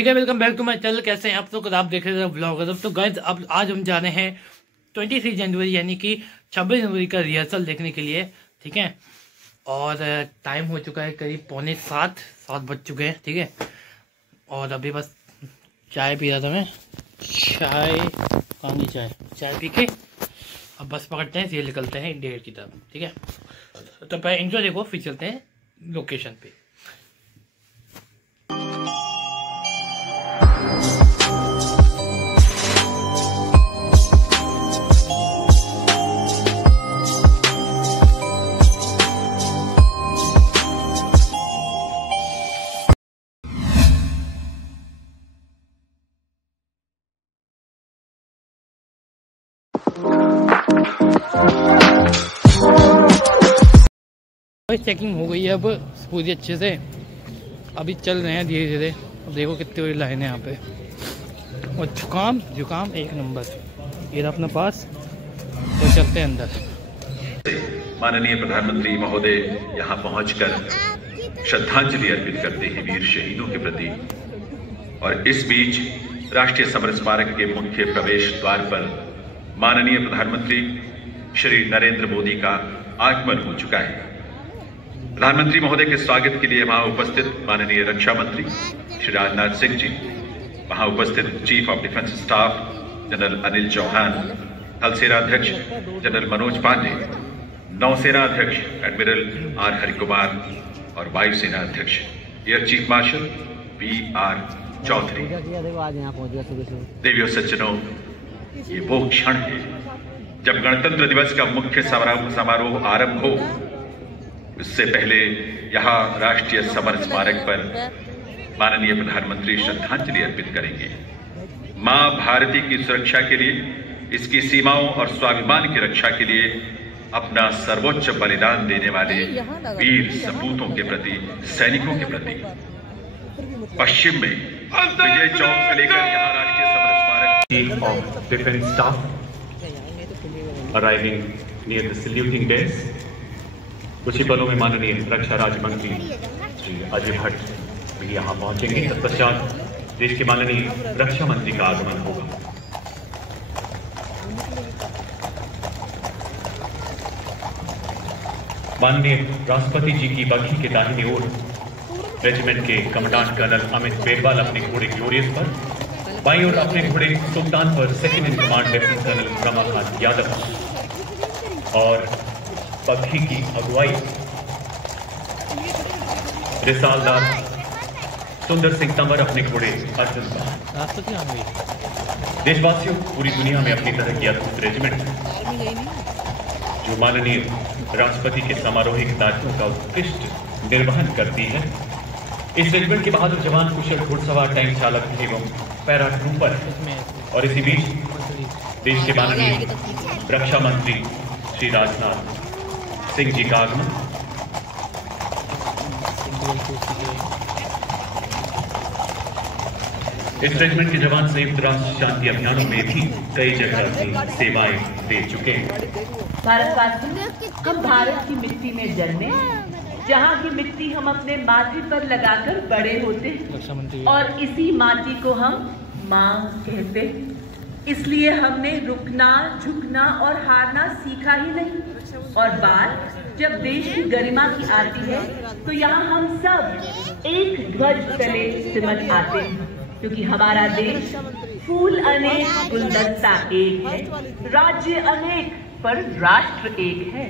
ठीक है, welcome back to my channel. कैसे हैं आप लोग? आप देख रहे हैं व्लॉग। तो गाइस अब आज हम जा रहे हैं 23 जनवरी यानी कि 26 जनवरी का रिहर्सल देखने के लिए। ठीक है, और टाइम हो चुका है करीब 6:45 बज चुके हैं। ठीक है, और अभी बस चाय पी रहा था मैं। चाय पी के अब बस पकड़ते हैं, सीधे निकलते हैं इंडिया की तरफ। ठीक है, तो पहले इंट्रो देखो, फिर चलते हैं लोकेशन पे। चेकिंग हो गई है अब पूरी अच्छे से। अभी चल रहे हैं धीरे धीरे। देखो कितनी बड़ी लाइन है यहाँ पे, और जुकाम एक नंबर। ये अपने पास, तो चलते हैं अंदर। माननीय प्रधानमंत्री महोदय यहाँ पहुंचकर श्रद्धांजलि अर्पित करते हैं वीर शहीदों के प्रति। और इस बीच राष्ट्रीय समर स्मारक के मुख्य प्रवेश द्वार पर माननीय प्रधानमंत्री श्री नरेंद्र मोदी का आगमन हो चुका है। प्रधानमंत्री महोदय के स्वागत के लिए वहां उपस्थित माननीय रक्षा मंत्री श्री राजनाथ सिंह जी, वहां उपस्थित chief of defence staff general Anil Chauhan, थल सेना अध्यक्ष जनरल मनोज पांडे, नौसेना अध्यक्ष एडमिरल आर हरिकुमार और वायुसेना अध्यक्ष air chief marshal BR Chaudhary. देवियों सज्जनों, ये वो क्षण है जब गणतंत्र दिवस का मुख्य समारोह आरंभ हो। इससे पहले यहाँ राष्ट्रीय समर स्मारक पर माननीय प्रधानमंत्री श्रद्धांजलि अर्पित करेंगे। मां भारती की सुरक्षा के लिए, इसकी सीमाओं और स्वाभिमान की रक्षा के लिए अपना सर्वोच्च बलिदान देने वाले वीर सपूतों के प्रति, सैनिकों के प्रति। पश्चिम में विजय चौक से लेकर यहाँ राष्ट्रीय समर स्मारक। Chief of defence staff arriving near the saluting base. कुछ ही पलों में माननीय रक्षा राज्य मंत्री श्री अजय भट्ट भी यहाँ पहुंचेंगे। तत्पश्चात देश के माननीय रक्षा मंत्री का आगमन होगा। माननीय राष्ट्रपति जी की बग्घी के दाहिनी ओर रेजिमेंट के कमांडेंट कर्नल अमित बेरवाल अपने घोड़े ग्लोरियस पर, बाईं ओर अपने घोड़े सुल्तान पर second in command lieutenant colonel Ramakant Yadav, और बग्घी की अगुवाई रिसालदार सुंदर सिंह तंवर अपने घोड़े अर्जुन का। देशवासियों, पूरी दुनिया में अपनी तरह की अद्भुत रेजिमेंट जो माननीय राष्ट्रपति के समारोहिक दायित्वों का उत्कृष्ट निर्वहन करती है। इस रेजिमेंट के बहादुर जवान, कुशल घुड़सवार, टैंक चालक एवं पैराट्रूपर। और इसी बीच देश के माननीय रक्षा मंत्री श्री राजनाथ सिंह जी का आगमन। इस रेजिमेंट के जवान संयुक्त राष्ट्र शांति अभियानों में भी कई जगह अपनी सेवाएं दे चुके हैं। भारतवासी, हम भारत की मिट्टी में जन्मे, जहाँ की मिट्टी हम अपने माथे पर लगाकर बड़े होते हैं, और इसी माटी को हम माँ कहते हैं। इसलिए हमने रुकना, झुकना और हारना सीखा ही नहीं। और बात जब देश की गरिमा की आती है, तो यहाँ हम सब एक ध्वज तले सिमट आते हैं, क्योंकि हमारा देश फूल अनेक, गुलदस्ता एक है, राज्य अनेक पर राष्ट्र एक है।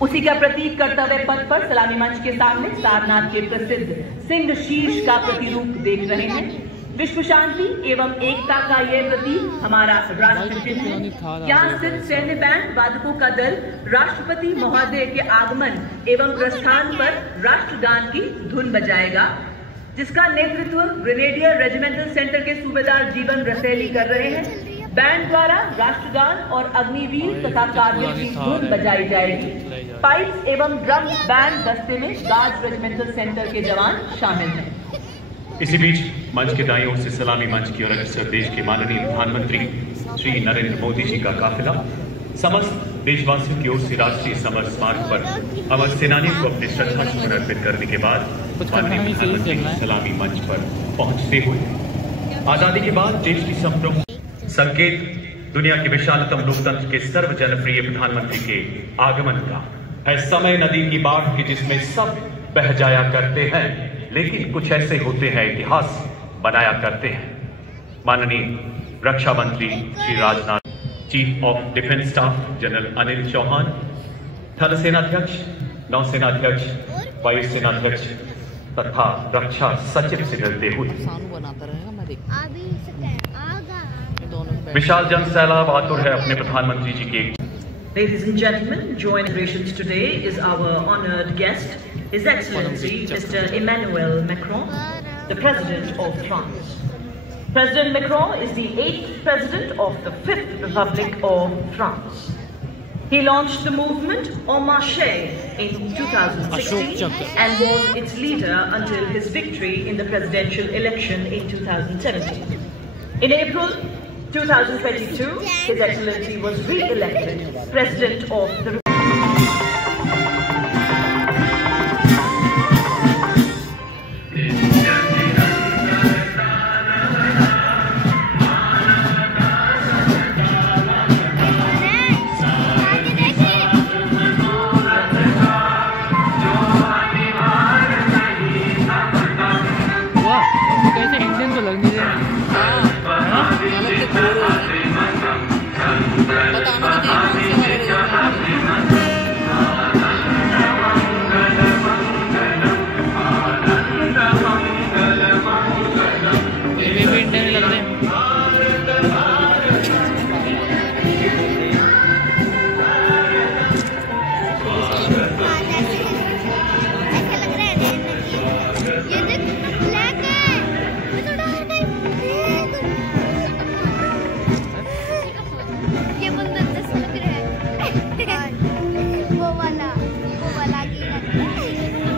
उसी का प्रतीक कर्तव्य पथ पर सलामी मंच के सामने सारनाथ के प्रसिद्ध सिंह शीर्ष का प्रतिरूप देख रहे हैं। विश्व शांति एवं एकता का यह प्रतीक हमारा राष्ट्र चिन्ह है। यहाँ स्थित सैन्य बैंड वादकों का दल राष्ट्रपति महोदय के आगमन एवं प्रस्थान पर राष्ट्रगान की धुन बजाएगा, जिसका नेतृत्व ग्रेनेडियर रेजिमेंटल सेंटर के सूबेदार जीवन रसेली कर रहे हैं। बैंड द्वारा राष्ट्रगान और अग्निवीर तथा कार्गिल की धुन बजाई जाएगी। पाइप एवं ड्रम बैंड दस्ते में गार्ड रेजिमेंटल सेंटर के जवान शामिल हैं। इसी बीच मंच के दाईं ओर से सलामी मंच की ओर अग्रसर देश के माननीय प्रधानमंत्री श्री नरेंद्र मोदी जी का काफिला समस्त देशवासियों की ओर से राष्ट्रीय समर स्मारक पर अमर सेनानियों को अपने श्रद्धासुमन अर्पित करने के बाद माननीय प्रधानमंत्री सलामी मंच पर पहुंचते हुए आजादी के बाद देश की संप्रमुख संकेत दुनिया के विशालतम लोकतंत्र के सर्व जनप्रिय प्रधानमंत्री के आगमन का है समय नदी की बाढ़ की जिसमें सब बह जाया करते हैं, लेकिन कुछ ऐसे होते हैं इतिहास बनाया करते हैं। माननीय रक्षा मंत्री Shri Rajnath, chief of defence staff general Anil Chauhan, थल सेनाध्यक्ष, नौसेनाध्यक्ष, वायुसेनाध्यक्ष तथा रक्षा सचिव से मिलते हुए विशाल जन सैलाब आतुर है अपने प्रधानमंत्री जी के। Ladies and gentlemen, joining celebrations today is our honored guest, His Excellency Mr. Emmanuel Macron, the President of France. President Macron is the 8th President of the 5th Republic of France. He launched the movement En Marche in 2016 and was its leader until his victory in the presidential election in 2017. In April 2022, His Excellency was re-elected President of the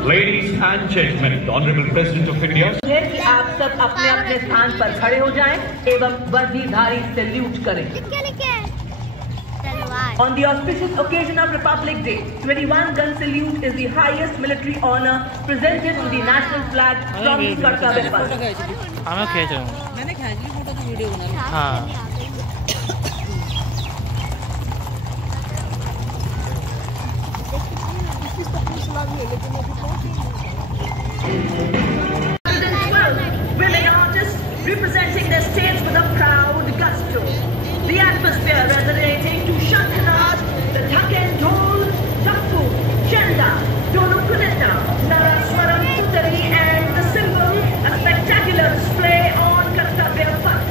Ladies and gentlemen, the Honorable President of India. कि आप सब अपने अपने स्थान पर खड़े हो जाएं एवं वर्दीधारी सैल्यूट करें। On the auspicious occasion of Republic Day, 21 gun salute is the highest military honor presented to the national flag from the Kartavya Path. मैंने खींच ली फोटो, तो वीडियो बना ली। हाँ। Women artists representing their states with a proud gusto. The atmosphere resonating to Shankanath, the Dhak and Dhol, Dakku, Chenda, Donu Kunita, Naraswaram Putari and the symbol, a spectacular display on Kartavya Path.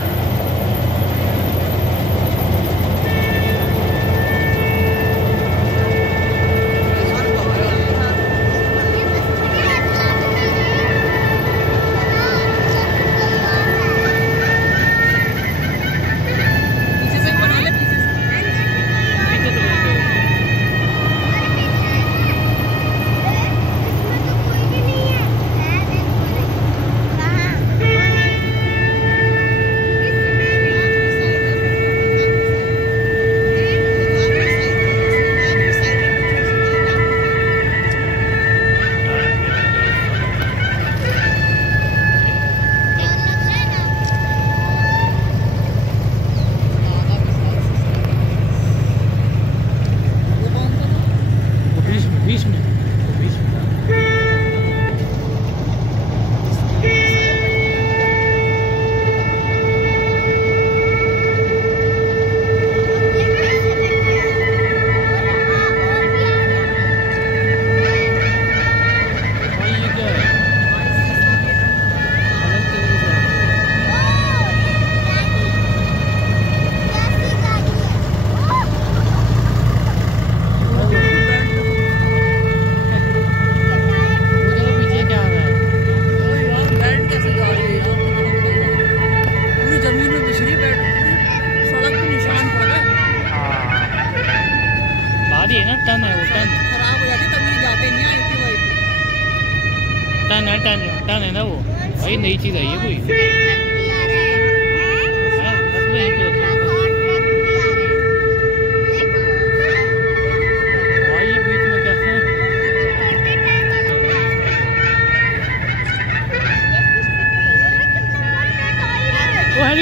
टन है ना वो भाई, नई चीज आई है कोई।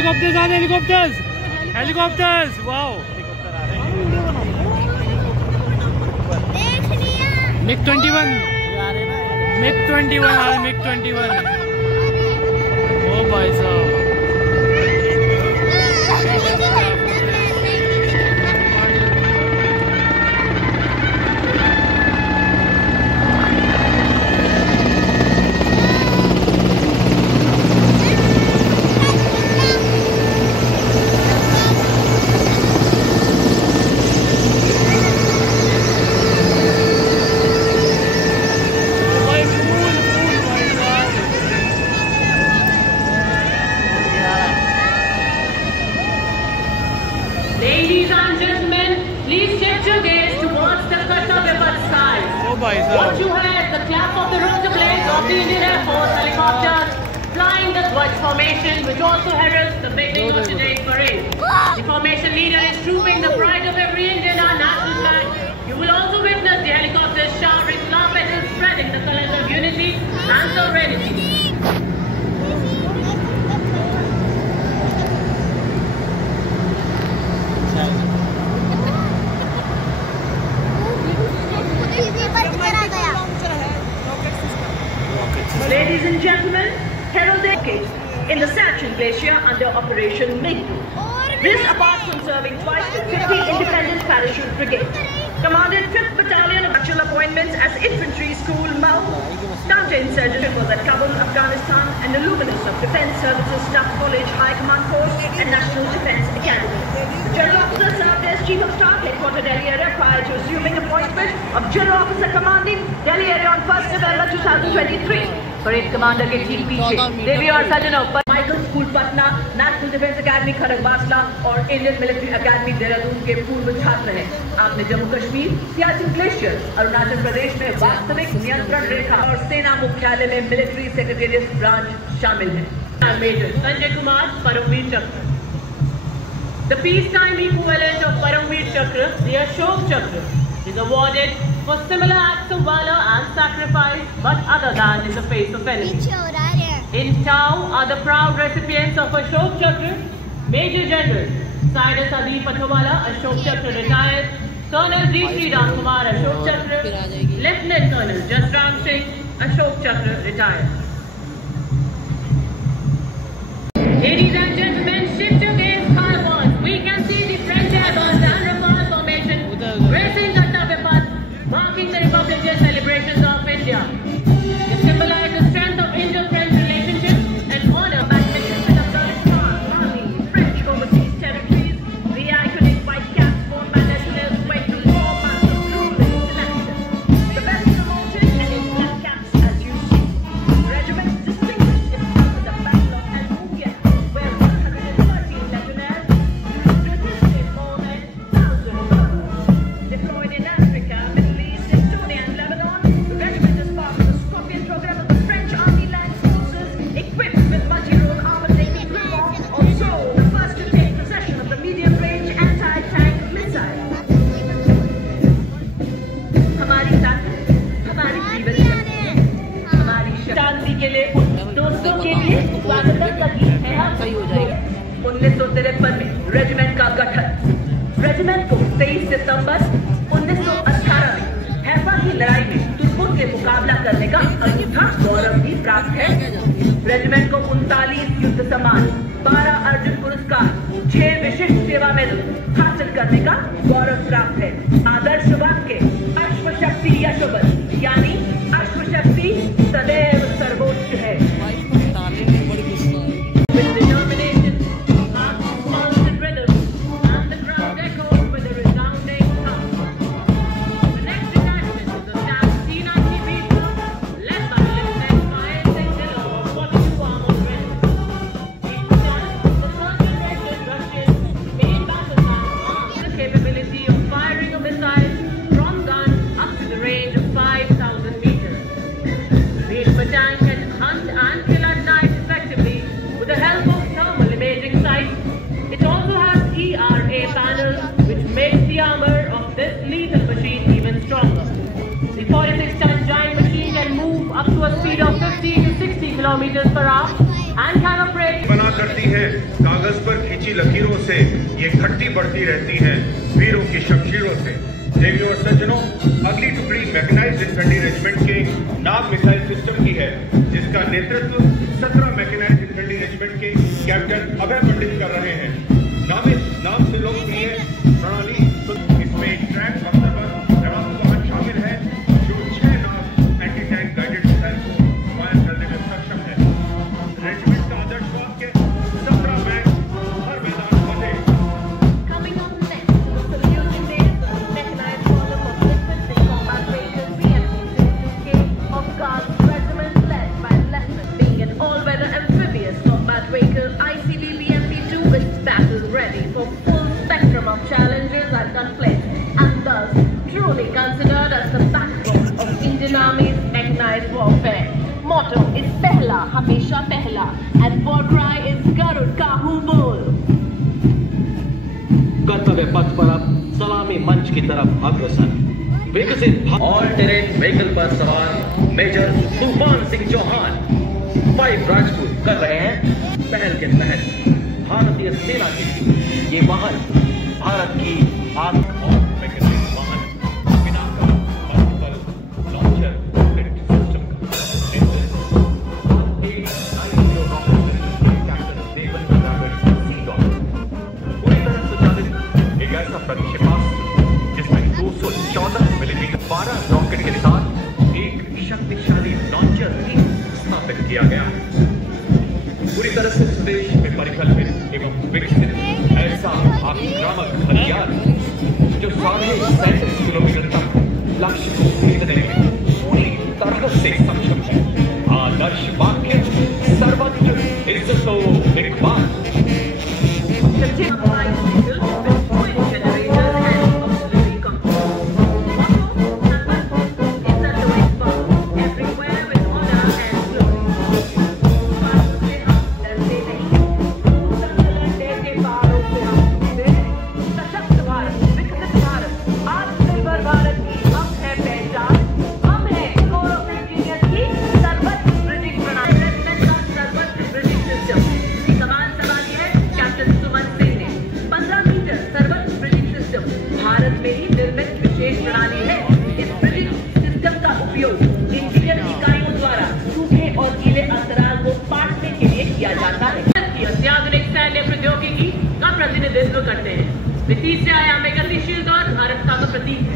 Helicopters आ रहे हैं, हेलीकॉप्टर्स वाओ। MiG-21 MiG-21 ओ भाई साहब। Ladies and gentlemen, please shift your gaze towards the Kartavya Path skies. ओ भाई What साहब। you heard, the clap of the rotor blades of the Indian Air Force helicopters flying the Dwaj formation, which also heralds the beginning of today's parade. The formation leader is trooping the pride of every Indian, our national flag. You will also witness the helicopters showering flower petals, spreading the colors of unity and sovereignty. Ladies and gentlemen, heralded in the Sachin Glacier under Operation MiG. This, apart from serving twice with 50 independent parachute brigades, commanded 5th Battalion of actual appointments as Infantry School Mau. Counter-insurgency was at Kabul, Afghanistan, and the luminous of Defence Services Staff College High Command Force and National Defence Academy. The General Officer served as Chief of Staff, Headquarters Delhi area, prior to assuming appointment of General Officer commanding Delhi area on 1st November 2023. Parade Commander के ठीक पीछे देवी और सज्जनों पर Michael school Patna, national defence academy Khadakwasla और Indian military academy Dehradun के पूर्व छात्र हैं। आपने जम्मू कश्मीर, सियाचिन ग्लेशियर, अरुणाचल प्रदेश में वास्तविक नियंत्रण रेखा और सेना मुख्यालय में मिलिट्री सेक्रेटेरिएट ब्रांच शामिल है। मेजर संजय कुमार, परमवीर चक्र। The peacetime equivalent of Paramveer Chakra, the Ashok Chakra, is awarded for similar acts of valor and sacrifice, but other than in the face of enemies. In Tau are the proud recipients of Ashok Chakra, Major General Cyrus Adi Patawala, Ashok Chakra retired, Colonel D. Sri Ram Kumar, Ashok Chakra, Lieutenant Colonel Jasram Singh, Ashok Chakra retired. Ladies and gentlemen, shift your gaze forward. We can see the French airborne and Rafale formation racing the Kartavya Path, marking the Republic Day celebrations of India. It symbolizes the strength of Indo-French relationship and honor magnificent Afghanistan, Mali, French overseas territories. The iconic white caps worn by nationals went to war march of ruling selection. The best promoted and in black caps as you see. The regiment distinguished itself with the Battle of El Mughal, where 113 legionnaires resisted more than 1,000 foes. Deployed in Africa, Middle East, Estonia and Lebanon, the regiment is part of the Scorpion program of the French Army Land Forces, equipped with multi-role armor-taking platforms, also the first to take possession of the medium-range anti-tank missile. हमारी ताकत, हमारी जीवन शक्ति, हमारी शांति के लिए दोस्तों के लिए स्वागत का गीत है। 1953 में रेजिमेंट का गठन। रेजिमेंट को 23 सितंबर 1918 में हैफा की लड़ाई में तुर्कों से मुकाबला करने का अनूठा गौरव भी प्राप्त है। रेजिमेंट को 39 युद्ध सम्मान, 12 अर्जुन पुरस्कार, 6 विशिष्ट सेवा मेडल हासिल करने का गौरव प्राप्त है। आदर्श वाक्य अश्वशक्ति यशोबल, यानी अश्वशक्ति सदैव सर्वोच्च है। With determination, hearts pulse in rhythm, and the ground echoes with a resounding thump. The next detachment is the staff C90 Beetle, led by Lieutenant Mayan Singh Dillon of 42 Armored Regiment. Each class was concentrated Russian main battle tanks armed with the capability of firing a missile from gun up to the range of 5,000 meters. The Infantry can hunt and kill at night effectively with the help of thermal imaging sights. It also has ERA panels which makes the armor of this lethal machine even stronger. The 46-ton giant machine can move up to a speed of 50 to 60 kilometers per hour and can operate करती हैं, कागज पर खींची लकीरों से ये घटती बढ़ती रहती हैं वीरों की शमशीरों से। देवियों और सज्जनों, अगली टुकड़ी मैकेनाइज्ड इन्फेंट्री रेजिमेंट के नाग मिसाइल सिस्टम की है, जिसका नेतृत्व 17 मैकेनाइज्ड इन्फेंट्री रेजिमेंट के कैप्टन अभय पंडित कर रहे हैं। नाम से लोकप्रिय प्रणाली, इसमें एक ट्रैक जवाब वाहन शामिल है जो 6 नाग एंटी टैंक गाइडेड मिसाइल को फायर करने में सक्षम है। रेजिमेंट का आदर्श वाक्य 17 मैच हर मैदान फतेह। Challenges and conflicts, and thus truly considered as the backbone of Indian Army's mechanized warfare. Motto is Pehla, Hamesha Pehla, and war cry is Garud Kahu Bol. कर्तव्य पथ पर अब सलामी मंच की तरफ अग्रसर विकसित ऑल टेरेन व्हीकल पर सवार मेजर तूफान सिंह चौहान 5 राजपूत कर रहे हैं पहल के तहत भारतीय सेना के ये वाहन भारत की आग और मैकेनाइज्ड वाहन बिना मल्टीपल लॉन्चर रॉकेट सिस्टम का एक आईसीओ रॉकेट के कैप्टन देवन ब्राह्मण सी पूरी तरह संचालित एक ऐसा प्रक्षेपास्त्र जिसमें 214 मिलीमीटर 12 रॉकेट के साथ एक शक्तिशाली लॉन्चर भी स्थापित किया गया है। पूरी तरह से स्वदेश में परिकल्पित एवं विकसित ऐसा आक्रामक हथियार जो 37 किलोमीटर तक लक्ष्य को भेदने में पूरी तरह से सक्षम है। आदर्श वाक्य सर्वत्र इज्जतो इकबाल। प्रतिनिधित्व करते हैं। वे तीसरे आयाम में गतिशील और भारतता का प्रतीक है।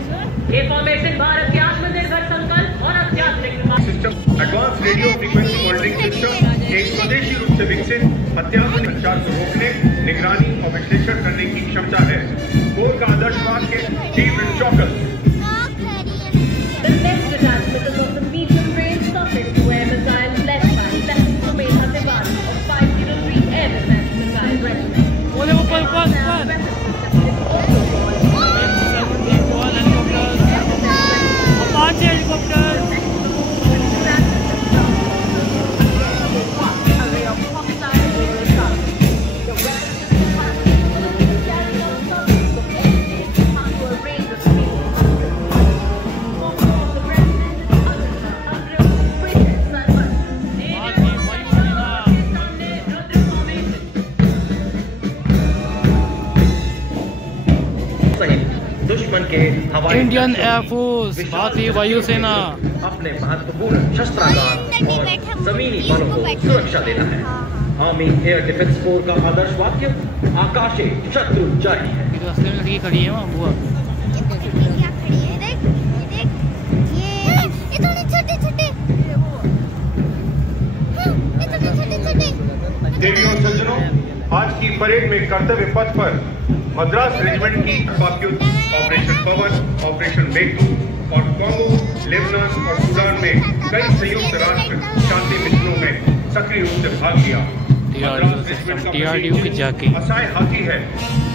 ये फॉर्मेशन भारत के आत्मनिर्भर संकल्प और अत्याधुनिक system advance radio frequency monitoring system एक स्वदेशी रूप से विकसित अत्याधुनिक संचार को रोकने, निगरानी और विश्लेषण करने की क्षमता है। कोर का आदर्श वाक्य डीप इन चौकस। The next detachment is of the medium range surface to air missile led by Lieutenant Sumedha Tiwari of 503 Air Defense Missile Regiment. बोले ऊपर ऊपर अपाचे हेलीकॉप्टर दुश्मन के हवाई इंडियन एयरफोर्स भारतीय वायुसेना अपने महत्वपूर्ण शस्त्रागार और जमीनी बलों को सुरक्षा देना है। आर्मी एयर डिफेंस कोर का आदर्श वाक्य आकाशे शत्रु जारी है। रास्ते में लड़की खड़ी है वहाँ बुआ। देवियों और सज्जनों, आज की परेड में कर्तव्य पथ पर मद्रास रेजिमेंट की वाक्युक्त ऑपरेशन पवन, ऑपरेशन मेघदूत और कॉन्गो, लेबनान और सूडान में कई संयुक्त राष्ट्र शांति मिशनों में सक्रिय रूप से भाग लिया। मद्रास रेजिमेंट का प्रतीक असाय हाथी है,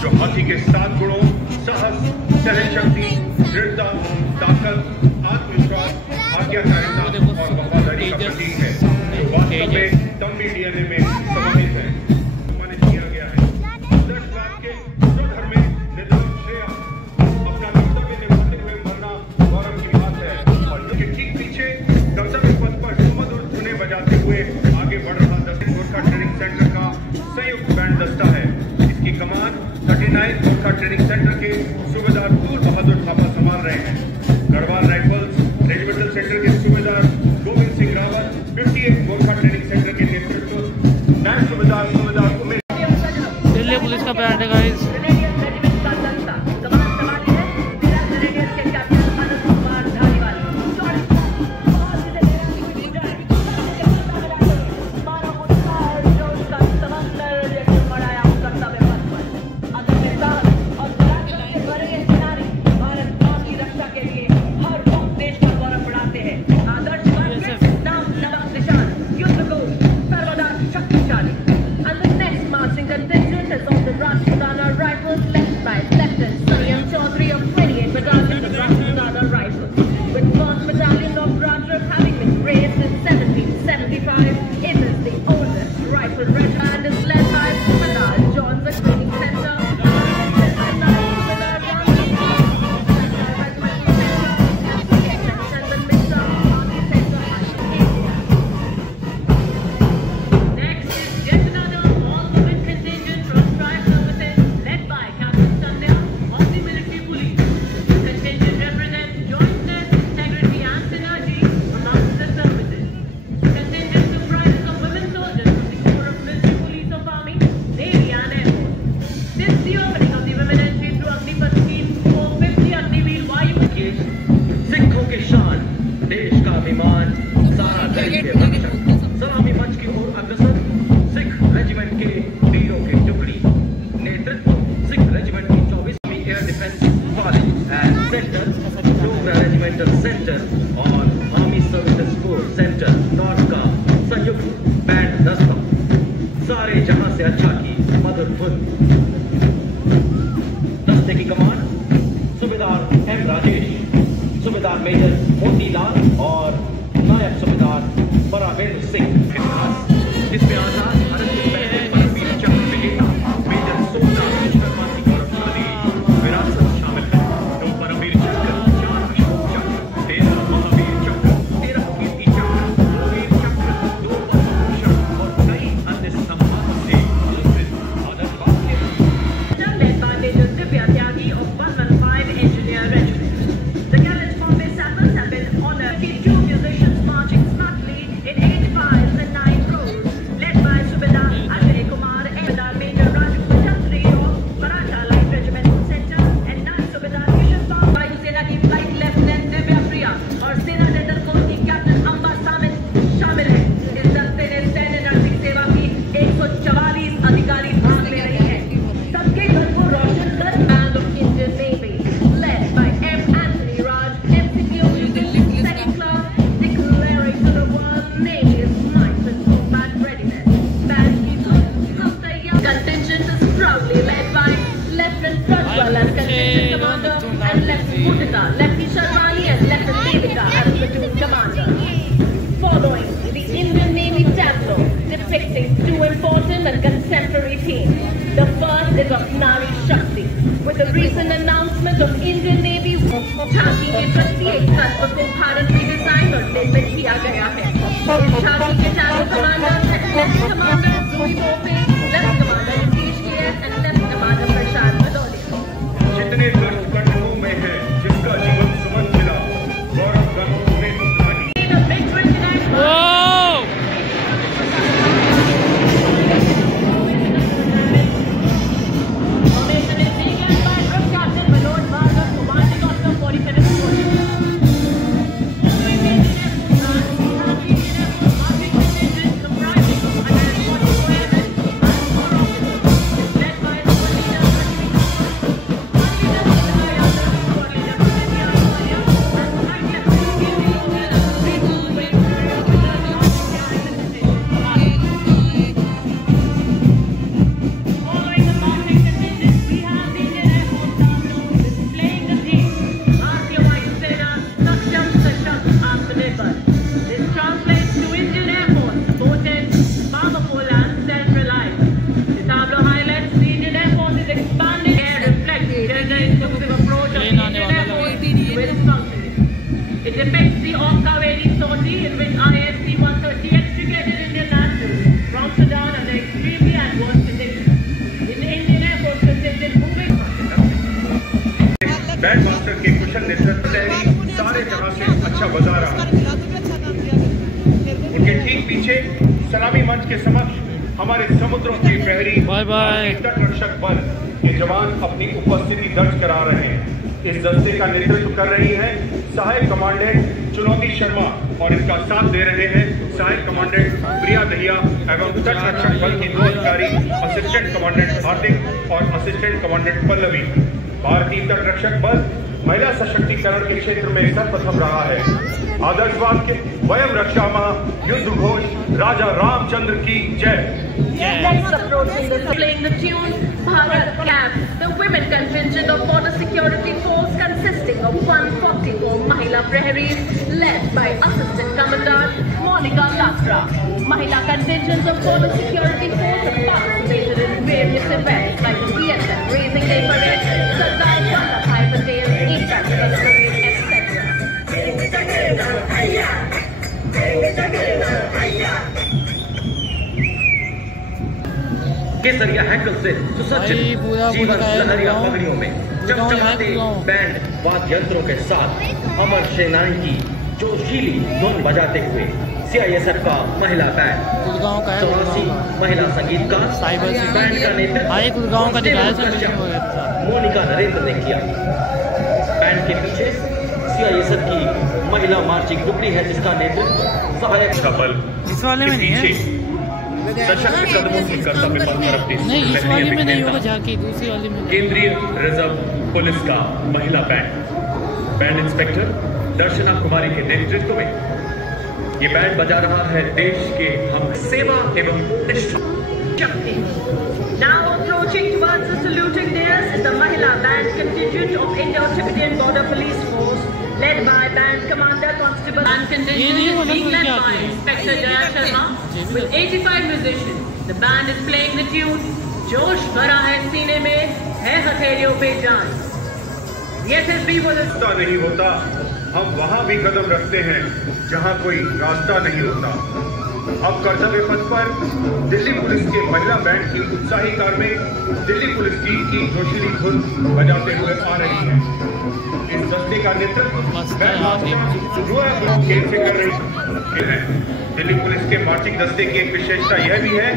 जो हाथी के 7 गुणों साहस, सहनशक्ति, दृढ़ता, ताकत, आत्मविश्वास, आज्ञाकारिता और वफादारी का प्रतीक है, जो वास्तव में तमिल डीएनए में समाहित है। आगे बढ़ रहा 10 कोर का ट्रेनिंग सेंटर का संयुक्त ट्रेनिंग सेंटर के सूबेदार फूल बहादुर थापा संभाल रहे हैं। गढ़वाल राइफल्स रेजिमेंटल सेंटर के सूबेदार गोविंद सिंह रावत 58 गोरखा ट्रेनिंग सेंटर के नेतृत्व नायब सूबेदार उमेश। दिल्ली पुलिस का पैरेड है गाइस। सलामी मंच की ओर अग्रसर सिख रेजिमेंट के वीरों की टुकड़ी। नेतृत्व सिख रेजिमेंट की 24वीं air defence college and centre, Dogra regimental centre और army services corps centre north का संयुक्त बैंड दस्ता। सारे जहां से अच्छा की मधुर धुन। दस्ते की कमान सूबेदार एम राजेश, सूबेदार मेजर मोतीलाल और नायब सूबेदार बराबेंद्र सिंह। इसमें आजाद भारत के पहले परमवीर चक्र मिले मेजर सोमनाथ शर्मा की गौरवशाली विरासत शामिल है। 2 परमवीर चक्र, 4 अशोक चक्र, 13 महावीर चक्र, 13 कीर्ति चक्र, 2 वीर चक्र, 2 पद्मभूषण और कई अन्य सम्मान से अलंकृत आदर बाक्य। Led by Major Divya Tyagi of 115 Engineer Regiment. The gallant Bombay Sappers have been honored. 52 musicians marching smartly in 8 files and 9 rows. Led by Subedar Ajay Kumar, Subedar Major Rajput Chandri of Maratha Light Regimental Center, and 9 Subedar Kishan Pal, Vayu Sena की Flight Lieutenant Divya Priya और सेना general core की captain Amba सामिल शामिल है। इस दस्ते ने सैन्य नागरिक सेवा की 144 अधिकारी भाग ले रहे हैं। सबके घर को रोशन कर Band of Indian Navy, led by M. Anthony Raj, MCPO second class, declaring to the world Navy's might and combat readiness. Band keeper, contingent is proudly led by Lieutenant Prajwal as contingent commander and Lieutenant Mudita, Lieutenant Sharmani and Lieutenant Devika as platoon commander. Following the Indian Navy tableau depicting 2 important and contemporary themes. The first is of Nari Shakti, with the recent announcement of Indian Navy झांकी के प्रत्येक तत्व को भारत की design और निर्मित किया गया है। इस झांकी के चारों commander, lieutenant commander Roohi Bope, lieutenant commander Nitish KS and lieutenant commander Prashant Bhadauria. जितने कष्ट कंठों में है, जिसका जीवन सुमन मिला, गौरव गंगों में उतना ही। The victory tonight formation is being led by Group Captain Manoj Bhargav, commanding officer 47th Force. Marching पीछे सलामी मंच के समक्ष हमारे समुद्रों के प्रहरी तट रक्षक बल के जवान अपनी उपस्थिति दर्ज करा रहे हैं। इस दस्ते का नेतृत्व कर रही है सहायक कमांडेंट चुनौती शर्मा और इसका साथ दे रहे हैं सहायक कमांडेंट प्रिया दहिया एवं तट रक्षक बल की 2 अधिकारी असिस्टेंट कमांडेंट हार्दिक और असिस्टेंट कमांडेंट पल्लवी। भारतीय तट रक्षक बल महिला सशक्तिकरण के क्षेत्र में सर्वप्रथम रहा है। आदर्श वाक्य वयम रक्षामः, युद्ध घोष राजा रामचंद्र की जय। Next approaching playing the tune Bharat Camp, the women contingent of border security force consisting of 144 Mahila Praharis led by Assistant Commandant Monica Latra. Mahila contingents of border security force have participated in various events like the PSM Raising Day Parade, Sardar Vallabhbhai Patel, Ekta Divas Parade, केसरिया हैकल से सुसज्जित जीवन लहरिया पगड़ियों में चमचमाते band वाद्य यंत्रों के साथ अमर सेनानी की जोशीली धुन बजाते हुए सीआईएसएफ का महिला बैंड 84 महिला संगीतकार बैंड का नेतृत्व मोनिका नरेंद्र ने किया। बैंड के पीछे सीआईएसएफ की महिला मार्चिंग टुकड़ी है जिसका नेतृत्व सहायक इस वाले में नहीं है, सशक्त कदमों की कर्तव्य पथ पर नहीं इस वाले में नहीं होगा, जाके दूसरी वाले में। केंद्रीय रिजर्व पुलिस का महिला बैंड इंस्पेक्टर दर्शना कुमारी के नेतृत्व में ये बैंड बजा रहा है देश के हम सेवा एवं निष्ठा। Now approaching towards the saluting dais is the Mahila Band contingent of Indo-Tibetan Border Police Force led by Band Commander Constable. Band contingent is being led by Inspector Jaya Sharma with 85 musicians. The band is playing the tune जोश भरा है सीने में है हथेलियों पे जान। SSB वो रास्ता नहीं होता, हम वहाँ भी कदम रखते हैं जहाँ कोई रास्ता नहीं होता। अब कर्तव्य पथ पर दिल्ली पुलिस के महिला बैंड की उत्साही कार में दिल्ली पुलिस की जोशीली धुन बजाते हुए आ रही है। इस दस्ते का नेतृत्व खेल से कर रही है। दिल्ली पुलिस के मार्चिंग दस्ते की एक विशेषता यह भी है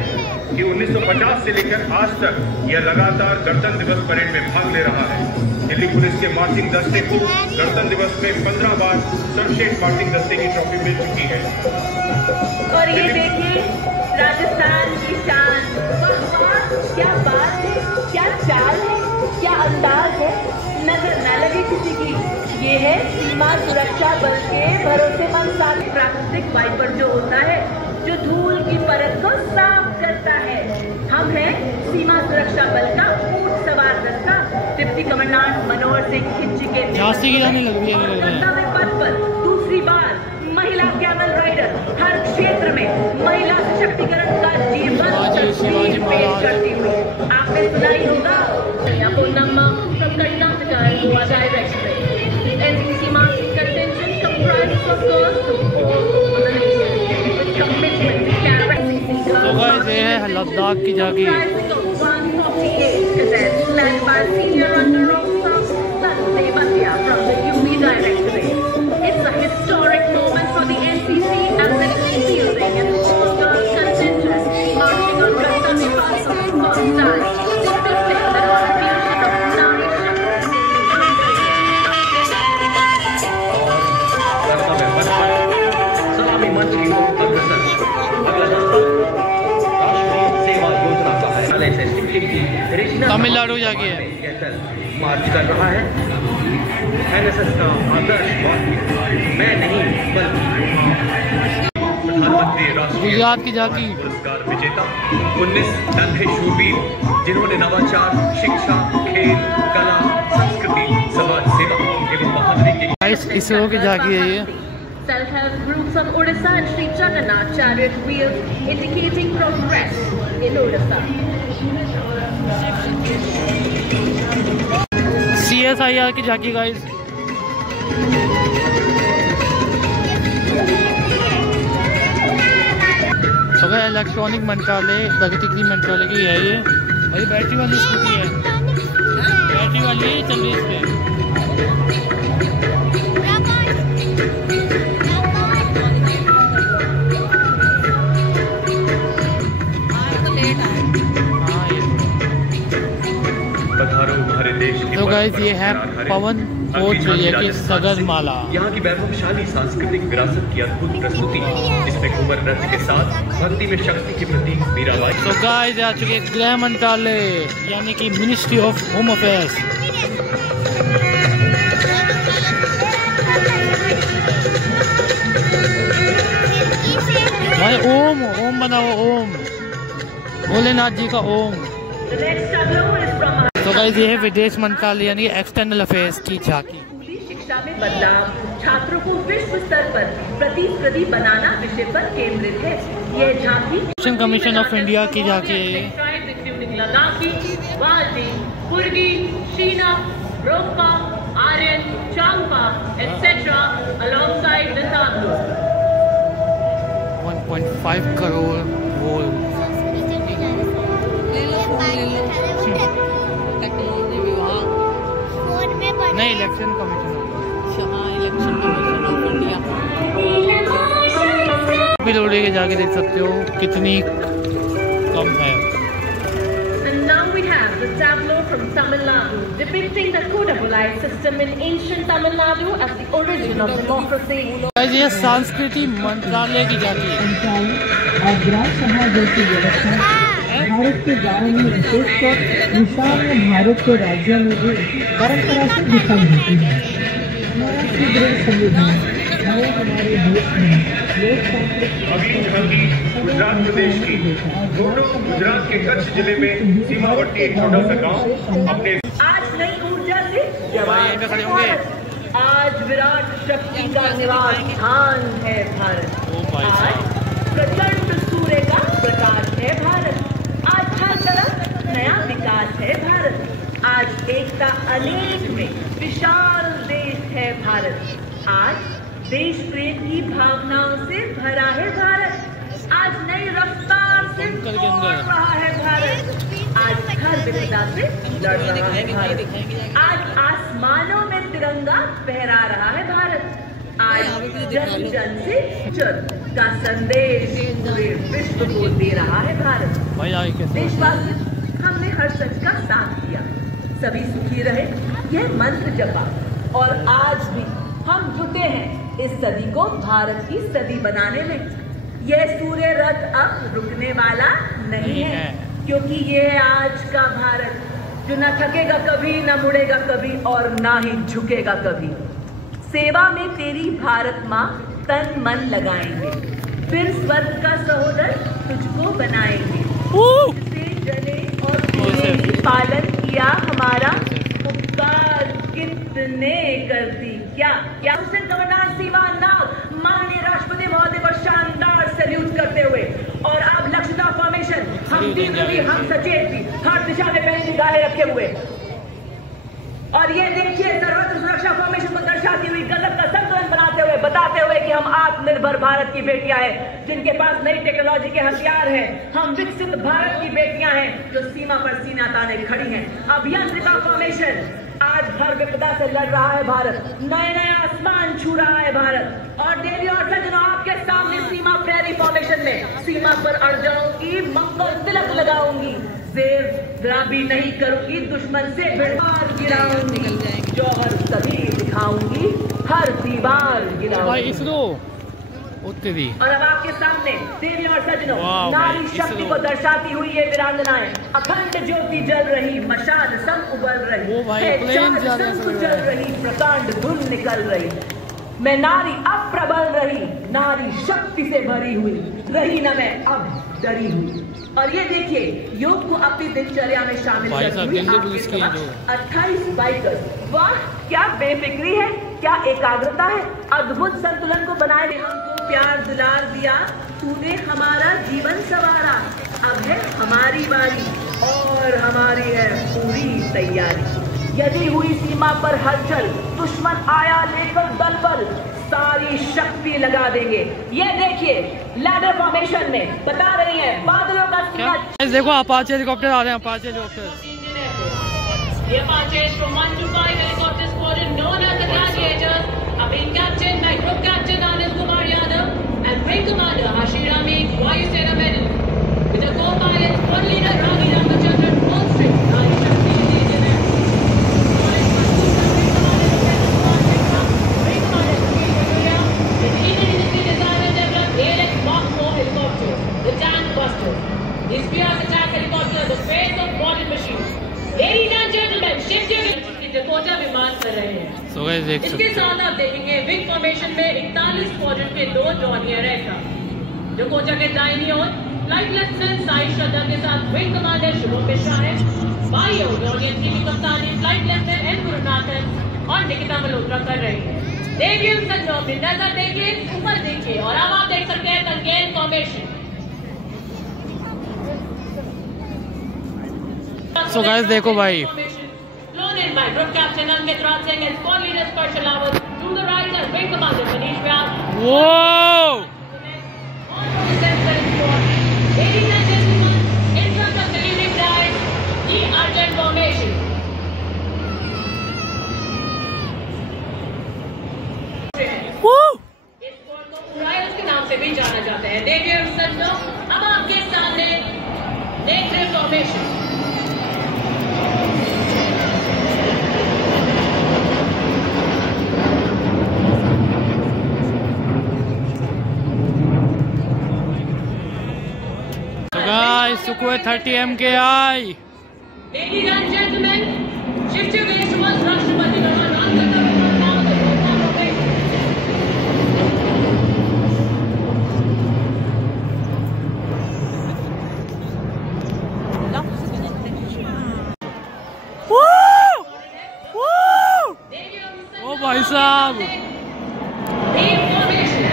कि 1950 से लेकर आज तक यह लगातार गणतंत्र दिवस परेड में भाग ले रहा है। दिल्ली पुलिस के मार्चिंग दस्ते को गणतंत्र दिवस में 15 बार सर्वश्रेष्ठ मार्चिंग दस्ते की ट्रॉफी मिल चुकी है। और ये देखिए राजस्थान की शान, क्या बात है, क्या चाल है, क्या अंदाज है, नजर न लगे किसी की। ये है सीमा सुरक्षा बल के भरोसेमंद साथी। प्राकृतिक वाइपर जो होता है जो धूल की परत को साफ करता है, हम हैं सीमा सुरक्षा बल का ऊंट सवार दस्ता। डिप्टी कमांडेंट मनोहर सिंह खिच्ची के कर्तव्य पथ पर दूसरी बार महिला कैमल राइडर हर क्षेत्र में महिला सशक्तिकरण का जीवन तस्वीर पेश करती हुई आपने सुना ही होगा। Goa Directorate. NCC marching contingent comprises of girls from all over the nation with commitment to carry NCC girls. ये है लद्दाख की जागी। Comprising of 148 cadets led by senior under officer Sanjay Bhatia from the UP Directorate. It's a historic moment for the NCC as it is fielding an all-girls contingent marching on Kartavya Path for the first time. Tamil Nadu जाके है मार्च कर रहा है। NSS का आदर्श वाक्य मैं नहीं बल्कि प्रधानमंत्री राष्ट्रीय गुजरात की जाकी पुरस्कार विजेता 19 नन्हे शूरवीर जिन्होंने नवाचार, शिक्षा, खेल, कला, संस्कृति, समाज सेवा एवं बहादुरी के इसरो की जाकी है ये। Self-help groups of Odisha and Sri Jagannath chariot wheels indicating progress in Odisha. CSIR की जाकी गाइस। तो क्या इलेक्ट्रॉनिक मंत्रालय, प्रगति मंत्रालय की है ये। और ये बैटरी वाली स्कूटी है, बैटरी वाली चल रही है इस पे। गाइस ये है पवन कोट जो है कि सगरमाला। यहाँ की वैभवशाली सांस्कृतिक विरासत की अद्भुत प्रस्तुति, इसमें घूमर नृत्य के साथ भक्ति में शक्ति के प्रतीक मीराबाई। तो गाइस आ चुके गृह मंत्रालय यानी कि मिनिस्ट्री ऑफ होम अफेयर्स। भाई ओम ओम बनाओ, ओम भोलेनाथ जी का ओम। तो गाइस ये है विदेश मंत्रालय यानी एक्सटर्नल अफेयर्स की झांकी। शिक्षा में बदलाव, छात्रों को विश्व स्तर पर प्रतिस्पर्धी बनाना विषय पर केंद्रित है। यह झांकी इलेक्शन कमीशन ऑफ इंडिया की झांकी है। लद्दाखी, वाल्टी, कुर्गी, शीना, रोपा, Aryan, Changpa, etc. alongside the tableau. 1.5 crore वोल। टेक्नोलॉजी विभाग नहीं, election commission election commission of India. बिलोड़ी के जाके देख सकते हो कितनी कम है। And now we have the tableau from Tamil Nadu depicting the Kodavulai system in ancient Tamil Nadu as the origin of democracy. ये संस्कृति मंत्रालय की जाती है। और ग्राम सभा जैसी व्यवस्था भारत के गाँव में विशेषकर ईशान्य भारत के राज्यों में भी परंपरा से दिखाई देती है। हमारा सुदृढ़ संविधान हमारे देश में अभी झांकी गुजरात प्रदेश की, दोनों गुजरात के कच्छ जिले में सीमावर्ती एक छोटा सा गांव अपने आज नई ऊर्जा से जवान, आज विराट शक्ति का निवास स्थान है भारत। आज प्रचंड सूर्य का प्रकाश है भारत। आज हर तरफ नया विकास है भारत। आज एकता अनेक में विशाल देश है भारत। आज देश प्रेम की भावनाओं से भरा है भारत। आज नई रफ्तार से दौड़ रहा है भारत। आज हर विपदा से लड़ रहा है भारत। आज आसमानों में तिरंगा फहरा रहा है भारत। आज जन जन से जन का संदेश पूरे विश्व को दे रहा है भारत। देशवासी हमने हर सच का साथ दिया, सभी सुखी रहे यह मंत्र जपा, और आज भी हम जुटे हैं इस सदी को भारत की सदी बनाने में। यह सूर्य रथ अब रुकने वाला नहीं है, क्योंकि ये है आज का भारत जो न थकेगा कभी, न मुड़ेगा कभी और ना ही झुकेगा कभी। सेवा में तेरी भारत माँ तन मन लगाएंगे, फिर स्वर्ग का सहोदर तुझको बनाएंगे। जिसे जले और तूने ही पालन किया हमारा, उपकार कितने कर दी क्या क्या। कमांडर सीमा नाग माननीय राष्ट्रपति महोदय को शानदार सैल्यूट करते हुए, और अब लक्ष्यता फॉर्मेशन हम तीव्र भी, हम सचेत भी, हर दिशा में पहली निगाहें रखे हुए, और ये देखिए सर्वत्र सुरक्षा फॉर्मेशन को दर्शाती हुई गजब का संतुलन बनाते हुए, बताते हुए कि हम आत्मनिर्भर भारत की बेटियां हैं जिनके पास नई टेक्नोलॉजी के हथियार हैं। हम विकसित भारत की बेटियां हैं जो सीमा पर सीना ताने खड़ी हैं। अभियंत्रिका फॉर्मेशन आज हर विपदा से लड़ रहा है भारत, नए नए आसमान छू रहा है भारत। और देवी और सज्जनों, आपके सामने सीमा प्रहरी फॉर्मेशन में सीमा पर अड़ जाऊंगी, मंगल तिलक लगाऊंगी, जरा भी नहीं करूंगी, दुश्मन से भिड़वार गिराऊंगी, जौहर सभी दिखाऊंगी, हर दीवार गिराऊंगी। और अब आपके सामने देवी और सज्जनों, नारी शक्ति को दर्शाती हुई ये वीरांगनाएं, अखंड ज्योति जल रही, मशाल संग उबल रही, चल रही, प्रकांड धुन निकल रही। मैं नारी अब प्रबल रही, नारी शक्ति से भरी हुई रही, न मैं अब डरी हुई। और ये देखिए, योग को अपनी दिनचर्या में शामिल करती हुई 28 बाइकर्स। वाह, क्या बेफिक्री है, क्या एकाग्रता है, अद्भुत संतुलन को बनाए। हमको प्यार दुलार दिया, तूने हमारा जीवन संवारा, अब है हमारी बारी और हमारी है पूरी तैयारी। यदि हुई सीमा पर हलचल, दुश्मन आया लेकर दल बल, सारी शक्ति लगा देंगे। ये देखिए लैडर फॉर्मेशन में बता रही है, बादलों का सीना। देखो अपाचे हेलीकॉप्टर आ रहे हैं, Apache helicopter. The Apaches from 1 to 5 helicopter squadron known as the Gladiators are being captained by Group Captain Anand Kumar Yadav and Wing Commander Hashirami Vayusena Medal. With the co-pilot, squad leader Rani Ramachandran, all strict, Nari Shakti in the Indian Air Force. कोचा विमान कर रहे हैं। So guys, देख इसके साथ आप देखेंगे wing formation में 41 स्क्वाड्रन के 2 जॉनियर एयरक्राफ्ट जो कोचा के दाहिनी ओर फ्लाइट लेफ्टिनेंट साई श्रद्धा के साथ विंग कमांडर शुभम मिश्रा है। बाई ओर जॉनियर की कप्तानी फ्लाइट लेफ्टिनेंट एन गुरुनाथन और निकिता मल्होत्रा कर रहे हैं। देखिए सज्जनों, नजर देखिए, ऊपर देखिए और अब आप देख सकते हैं कंगेन फॉर्मेशन। So guys, देखो भाई, flown in by Group Captain Ankit Raj Singh and Squad Leader Sparsh Lawat. To the right are Wing Commander Manish Vyas. Whoa! On the center squad, ladies and gentlemen, in front of the leading prize, the Argent Formation. इस squad को Royals के नाम से भी जाना जाता है। देखिए सज्जनों, अब आपके सामने देख रहे formation. Sukhoi 30 MKI. Ladies and gentlemen, shift your gaze towards Rashtrapati Bhavan. Answer the river now. The program formation. Oh भाई साहब, Team formation.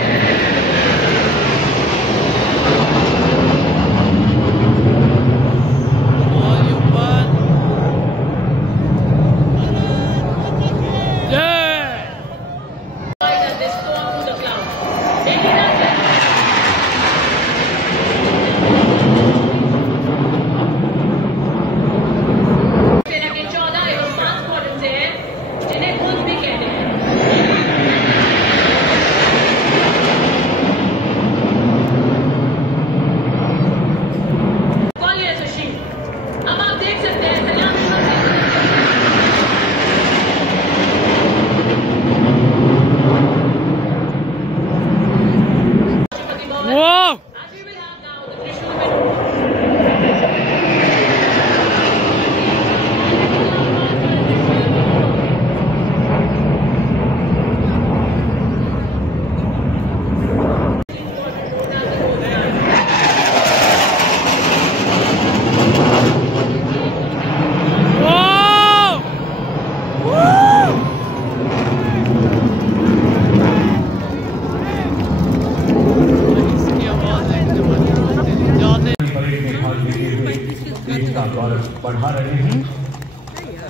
बढ़ा रहे हैं।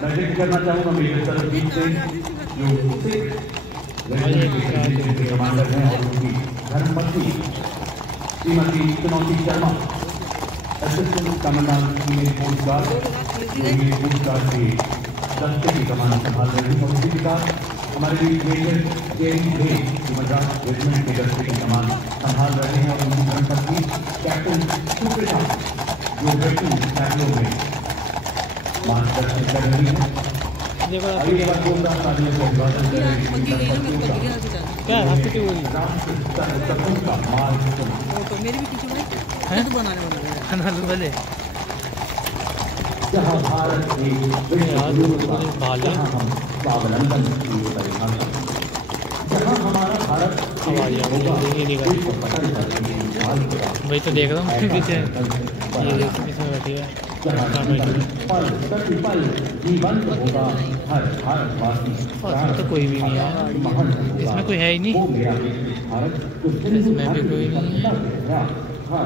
मैं जिक्र करना चाहूँगा मेजर सरबजीत सिंह जो के कमांडर हैं और उनकी धर्मपत्नी Shrimati Chunauti Sharma assistant commandant female coast guard के दस्ते की कमान संभाल रही हैं और इसी के साथ हमारे मेजर जे मद्रास रेजिमेंट के दस्ते की कमान संभाल रहे हैं और उनकी धर्मपत्नी कैप्टन सुप्रीता जो बैटिंग मैचों में मार्गदर्शन कर रही है। क्या आपकी क्यों बोली? मेरी भी किसी में बनाने वाले जहाँ भारत स्वावलंबन की परिभाषा, जहाँ हमारा भारत वही तो देख रहा हूँ पीछे इसमें बैठी है। पल प्रतिपल जीवंत होगा हर भारतवासी। इसमें तो कोई भी नहीं है, इसमें कोई है ही नहीं, इसमें भी कोई नहीं है।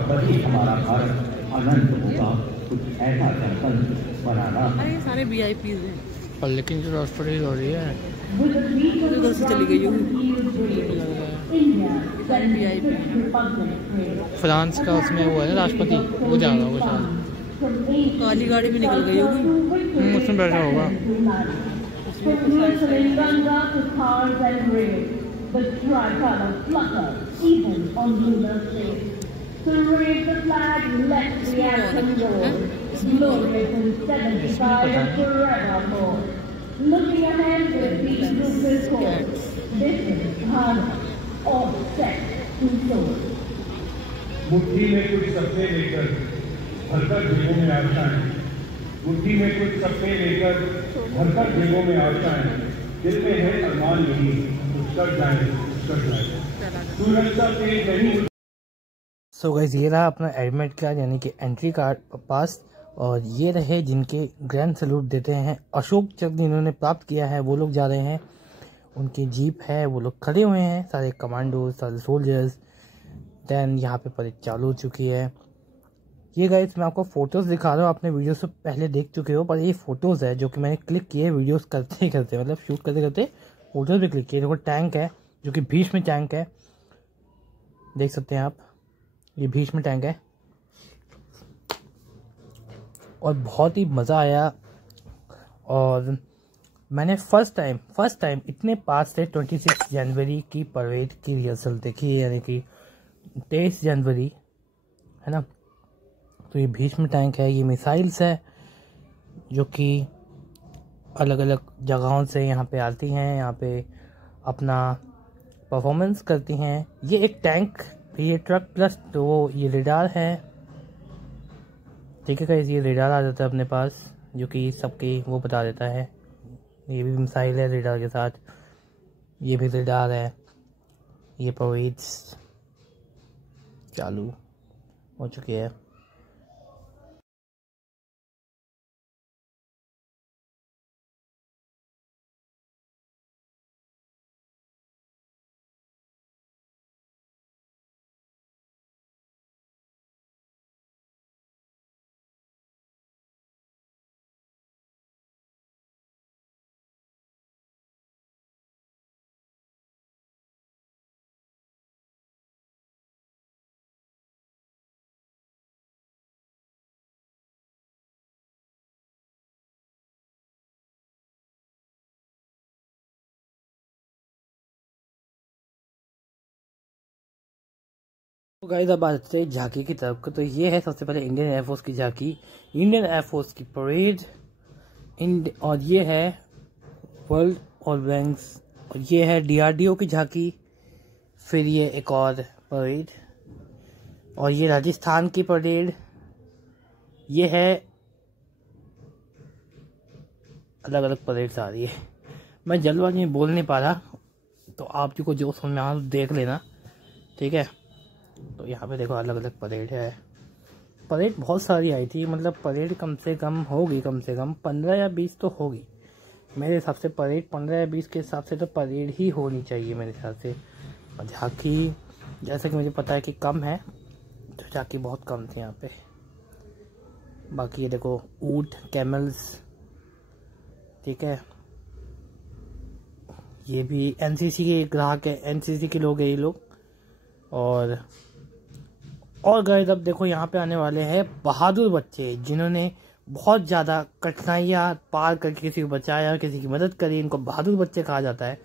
तभी हमारा भारत अनंत होगा। कुछ ऐसा संकल्प बनाना। अरे सारे VIP हैं। और लेकिन जो राष्ट्रपति हो रही है उधर से चली गई फ्रांस का, उसमें वो है ना राष्ट्रपति, वो जा रहा होगा शायद। काली गाड़ी में निकल गई होगी, उसमें बैठा होगा। Looking ahead with these new course, this is Bharat, all set to soar. मुट्ठी में कुछ सपने लेकर भरकर जेबों में आशाएं, मुट्ठी में कुछ सपने लेकर भरकर जेबों में आशाएं, दिल में है अरमान यही कुछ कर जाए सुरक्षा से नहीं। सो गाइस ये रहा अपना एडमिट कार्ड यानी कि एंट्री कार्ड पास, और ये रहे जिनके ग्रैंड सैल्यूट देते हैं अशोक चक्र जिन्होंने प्राप्त किया है, वो लोग जा रहे हैं। उनकी जीप है, वो लोग खड़े हुए हैं, सारे कमांडो, सारे सोल्जर्स। देन यहाँ पे परेड चालू हो चुकी है। ये गाइस मैं आपको फ़ोटोज़ दिखा रहा हूँ, आपने वीडियो से पहले देख चुके हो, पर ये फ़ोटोज़ है जो कि मैंने क्लिक किए वीडियोस करते करते, मतलब शूट करते करते फ़ोटोज़ भी क्लिक किए। देखो टैंक है जो कि भीष्म टैंक है, देख सकते हैं आप, ये भीष्म टैंक है। और बहुत ही मज़ा आया, और मैंने फर्स्ट टाइम इतने पास से 26 जनवरी की परेड की रिहर्सल देखी है, यानी कि 23 जनवरी है ना। तो ये भीष्म टैंक है, ये मिसाइल्स है जो कि अलग अलग जगहों से यहाँ पे आती हैं, यहाँ पे अपना परफॉर्मेंस करती हैं। ये एक टैंक, ये ट्रक प्लस तो ये रेडार है, ठीक है गाइस, ये रेडार आ जाता है अपने पास जो कि सबकी वो बता देता है। ये भी मिसाइल है रेडार के साथ, ये भी रेडार है। ये परेड्स चालू हो चुकी है। तो गाइस अब आते हैं झांकी की तरफ। तो ये है सबसे पहले इंडियन एयरफोर्स की झांकी, इंडियन एयरफोर्स की परेड, और ये है वर्ल्ड और बैंक्स, और ये है DRDO की झांकी। फिर ये एक और परेड, और ये राजस्थान की परेड। ये है अलग अलग परेड्स आ रही है, मैं जल्दबाजी में बोल नहीं पा रहा, तो आप जी को जो समझ में आ देख लेना, ठीक है। तो यहाँ पे देखो अलग अलग परेड है, परेड बहुत सारी आई थी, मतलब परेड कम से कम होगी, कम से कम 15 या 20 तो होगी मेरे हिसाब से। परेड 15 या 20 के हिसाब से तो परेड ही होनी चाहिए मेरे हिसाब से। और झांकी जैसा कि मुझे पता है कि कम है, तो झांकी बहुत कम थे यहाँ पे। बाकी ये देखो ऊंट, कैमल्स, ठीक है। ये भी NCC के ग्राहक है, NCC के लोग हैं ये लोग। और गाइस अब देखो यहाँ पे आने वाले हैं बहादुर बच्चे, जिन्होंने बहुत ज़्यादा कठिनाइयाँ पार करके किसी को बचाया, किसी की मदद करी, इनको बहादुर बच्चे कहा जाता है।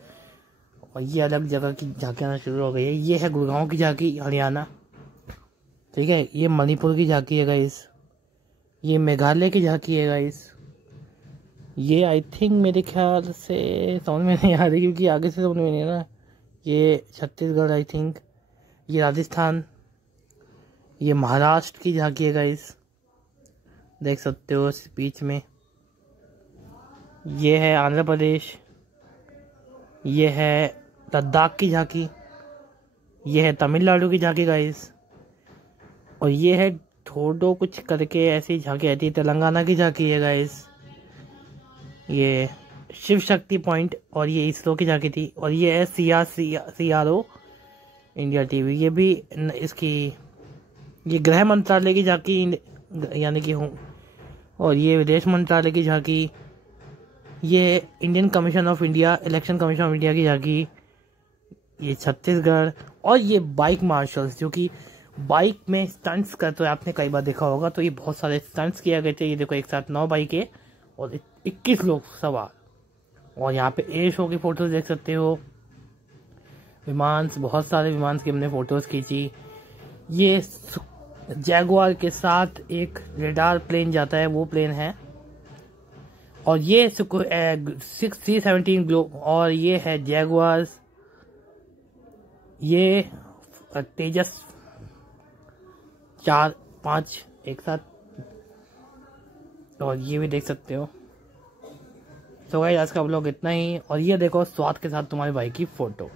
और ये अलग जगह की झांकी आना शुरू हो गई है। ये है गुड़गांव की झांकी, हरियाणा, ठीक है। ये मणिपुर की झांकी है गाइस, ये मेघालय की झांकी है गाइस। ये आई थिंक मेरे ख्याल से समझ में नहीं आ रही क्योंकि आगे से समझ में नहीं आ रहा। ये छत्तीसगढ़ आई थिंक, ये राजस्थान, ये महाराष्ट्र की झांकी है गाइस, देख सकते हो इस बीच में। ये है आंध्र प्रदेश, ये है लद्दाख की झांकी, ये है तमिलनाडु की झांकी गाइस, और ये है थोड़ो कुछ करके ऐसी झांकी आती है, तेलंगाना की झांकी है गाइस। ये शिव शक्ति पॉइंट, और ये इसरो की झांकी थी। और ये है CRO इंडिया TV, ये भी इसकी, ये गृह मंत्रालय की झांकी यानी कि हूँ। और ये विदेश मंत्रालय की झांकी, ये Indian commission of India, election commission of India की झांकी, ये छत्तीसगढ़। और ये बाइक मार्शल्स जो कि बाइक में स्टंट्स करते हुए आपने कई बार देखा होगा, तो ये बहुत सारे स्टंट्स किया गए थे। ये देखो एक साथ 9 बाइकें और 21 लोग सवार। और यहाँ पे एयर शो की फोटोज देख सकते हो, विमान, बहुत सारे विमान की हमने फोटोज खींची। ये जैगुआर के साथ एक रेडार प्लेन जाता है, वो प्लेन है। और ये C-17 ग्लोब, और ये है जैगुआर, ये तेजस 4-5 एक साथ। और ये भी देख सकते हो। तो गाइस आज का व्लॉग इतना ही, और ये देखो स्वाद के साथ तुम्हारे भाई की फ़ोटो।